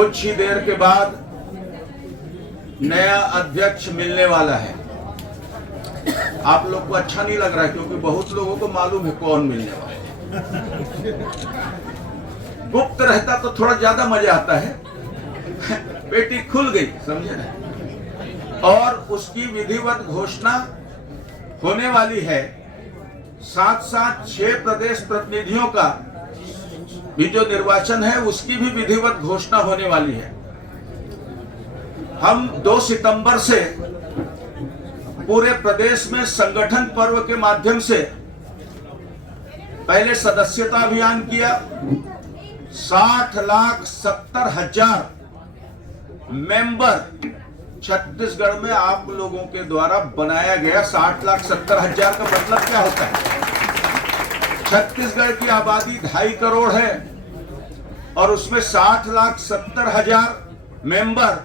कुछ ही देर के बाद नया अध्यक्ष मिलने वाला है। आप लोग को अच्छा नहीं लग रहा है क्योंकि बहुत लोगों को मालूम है कौन मिलने वाला है। गुप्त रहता तो थोड़ा ज्यादा मजा आता है। पेटी खुल गई, समझे ना। और उसकी विधिवत घोषणा होने वाली है। साथ साथ 6 प्रदेश प्रतिनिधियों का भी जो निर्वाचन है उसकी भी विधिवत घोषणा होने वाली है। हम 2 सितंबर से पूरे प्रदेश में संगठन पर्व के माध्यम से पहले सदस्यता अभियान किया। 60,70,000 मेंबर छत्तीसगढ़ में आप लोगों के द्वारा बनाया गया। 60,70,000 का मतलब क्या होता है? छत्तीसगढ़ की आबादी 2.5 करोड़ है और उसमें 60,70,000 मेंबर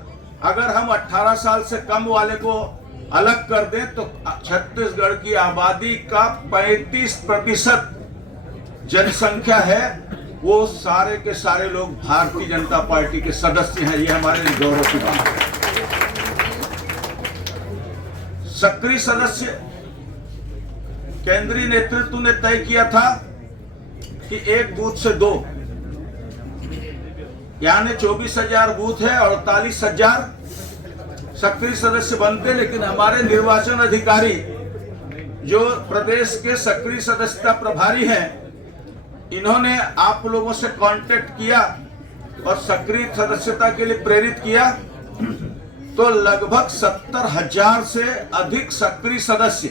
अगर हम 18 साल से कम वाले को अलग कर दें तो छत्तीसगढ़ की आबादी का 35% जनसंख्या है। वो सारे के सारे लोग भारतीय जनता पार्टी के सदस्य हैं। ये हमारे लिए गौरव की बात है। सक्रिय सदस्य केंद्रीय नेतृत्व ने तय किया था कि 1 बूथ से 2, यानी 24,000 बूथ है और 48,000 सक्रिय सदस्य बनते। लेकिन हमारे निर्वाचन अधिकारी जो प्रदेश के सक्रिय सदस्यता प्रभारी हैं, इन्होंने आप लोगों से कांटेक्ट किया और सक्रिय सदस्यता के लिए प्रेरित किया। तो लगभग 70,000 से अधिक सक्रिय सदस्य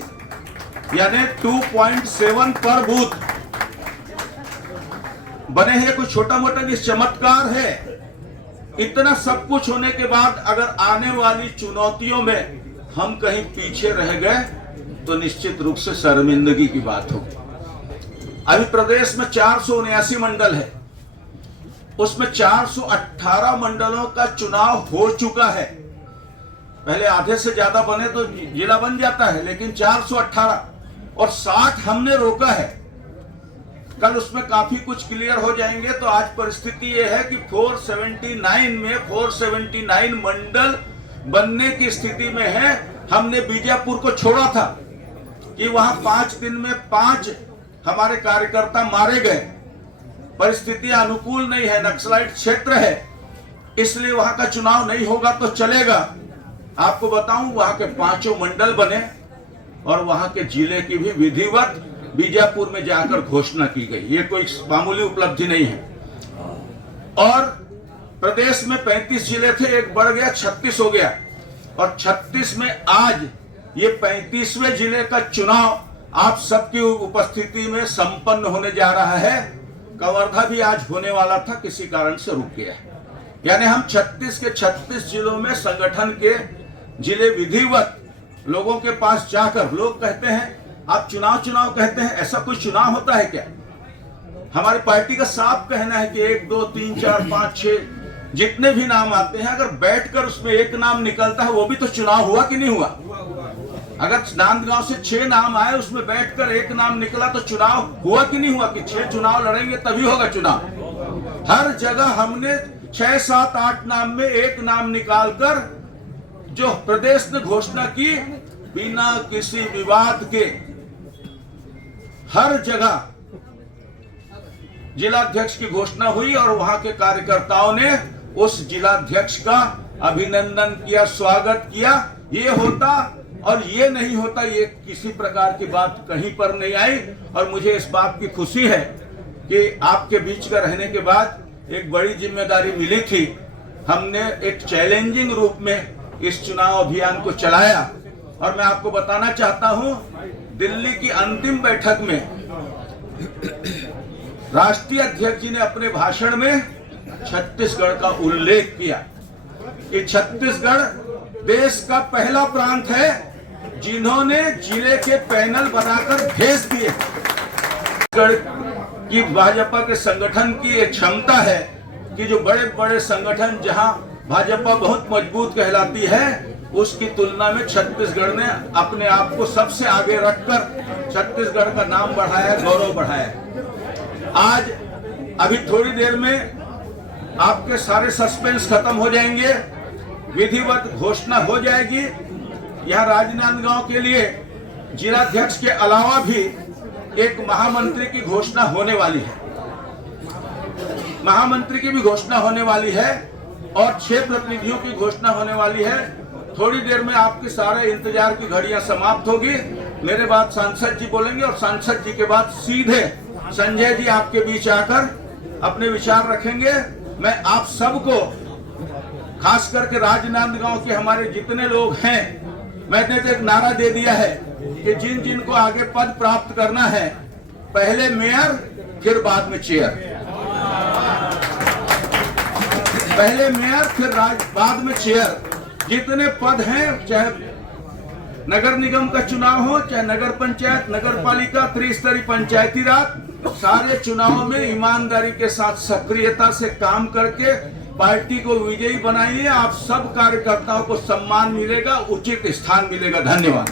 यानी 2.7 पर बूथ बने हैं। कोई छोटा मोटा नहीं, चमत्कार है। इतना सब कुछ होने के बाद अगर आने वाली चुनौतियों में हम कहीं पीछे रह गए तो निश्चित रूप से शर्मिंदगी की बात होगी। अभी प्रदेश में 479 मंडल है, उसमें 418 मंडलों का चुनाव हो चुका है। पहले आधे से ज्यादा बने तो जिला बन जाता है, लेकिन 418 और 60 हमने रोका है। कल उसमें काफी कुछ क्लियर हो जाएंगे। तो आज परिस्थिति यह है कि 479 में 479 मंडल बनने की स्थिति में है। हमने बीजापुर को छोड़ा था कि वहां 5 दिन में 5 हमारे कार्यकर्ता मारे गए। परिस्थितियां अनुकूल नहीं है, नक्सलाइट क्षेत्र है, इसलिए वहां का चुनाव नहीं होगा तो चलेगा। आपको बताऊं, वहां के 5 मंडल बने और वहां के जिले की भी विधिवत बीजापुर में जाकर घोषणा की गई। ये कोई मामूली उपलब्धि नहीं है। और प्रदेश में 35 जिले थे, एक बढ़ गया 36 हो गया और 36 में आज ये 35वें जिले का चुनाव आप सबकी उपस्थिति में संपन्न होने जा रहा है। कवर्धा भी आज होने वाला था, किसी कारण से रुक गया। यानी हम 36 के 36 जिलों में संगठन के जिले विधिवत लोगों के पास जाकर, लोग कहते हैं आप चुनाव कहते हैं, ऐसा कोई चुनाव होता है क्या? हमारी पार्टी का साफ कहना है कि 1, 2, 3, 4, 5, 6 जितने भी नाम आते हैं, अगर बैठकर उसमें एक नाम निकलता है वो भी तो चुनाव हुआ कि नहीं हुआ? अगर नांदगांव से 6 नाम आए, उसमें बैठकर एक नाम निकला तो चुनाव हुआ कि नहीं हुआ? कि 6 चुनाव लड़ेंगे तभी होगा चुनाव। हर जगह हमने 6, 7, 8 नाम में एक नाम निकालकर जो प्रदेश ने घोषणा की, बिना किसी विवाद के हर जगह जिलाध्यक्ष की घोषणा हुई और वहां के कार्यकर्ताओं ने उस जिलाध्यक्ष का अभिनंदन किया, स्वागत किया। ये होता और ये नहीं होता, ये किसी प्रकार की बात कहीं पर नहीं आई। और मुझे इस बात की खुशी है कि आपके बीच का रहने के बाद एक बड़ी जिम्मेदारी मिली थी। हमने एक चैलेंजिंग रूप में इस चुनाव अभियान को चलाया और मैं आपको बताना चाहता हूं, दिल्ली की अंतिम बैठक में राष्ट्रीय अध्यक्ष जी ने अपने भाषण में छत्तीसगढ़ का उल्लेख किया कि छत्तीसगढ़ देश का पहला प्रांत है जिन्होंने जिले के पैनल बनाकर भेज दिए। छत्तीसगढ़ की भाजपा के संगठन की एक क्षमता है कि जो बड़े बड़े संगठन जहां भाजपा बहुत मजबूत कहलाती है, उसकी तुलना में छत्तीसगढ़ ने अपने आप को सबसे आगे रखकर छत्तीसगढ़ का नाम बढ़ाया, गौरव बढ़ाया। आज अभी थोड़ी देर में आपके सारे सस्पेंस खत्म हो जाएंगे, विधिवत घोषणा हो जाएगी। यहाँ राजनांदगांव के लिए जिलाध्यक्ष के अलावा भी एक महामंत्री की घोषणा होने वाली है, महामंत्री की भी घोषणा होने वाली है और 6 प्रतिनिधियों की घोषणा होने वाली है। थोड़ी देर में आपके सारे इंतजार की घड़ियां समाप्त होगी। मेरे बाद सांसद जी बोलेंगे और सांसद जी के बाद सीधे संजय जी आपके बीच आकर अपने विचार रखेंगे। मैं आप सबको, खास करके राजनांदगांव के हमारे जितने लोग हैं, मैंने तो एक नारा दे दिया है कि जिन जिन को आगे पद प्राप्त करना है, पहले मेयर फिर बाद में चेयर, पहले मेयर फिर बाद में चेयर। जितने पद हैं, चाहे नगर निगम का चुनाव हो, चाहे नगर पंचायत, नगर पालिका, त्रिस्तरीय पंचायती राज, सारे चुनावों में ईमानदारी के साथ सक्रियता से काम करके पार्टी को विजयी बनाइए। आप सब कार्यकर्ताओं को सम्मान मिलेगा, उचित स्थान मिलेगा। धन्यवाद।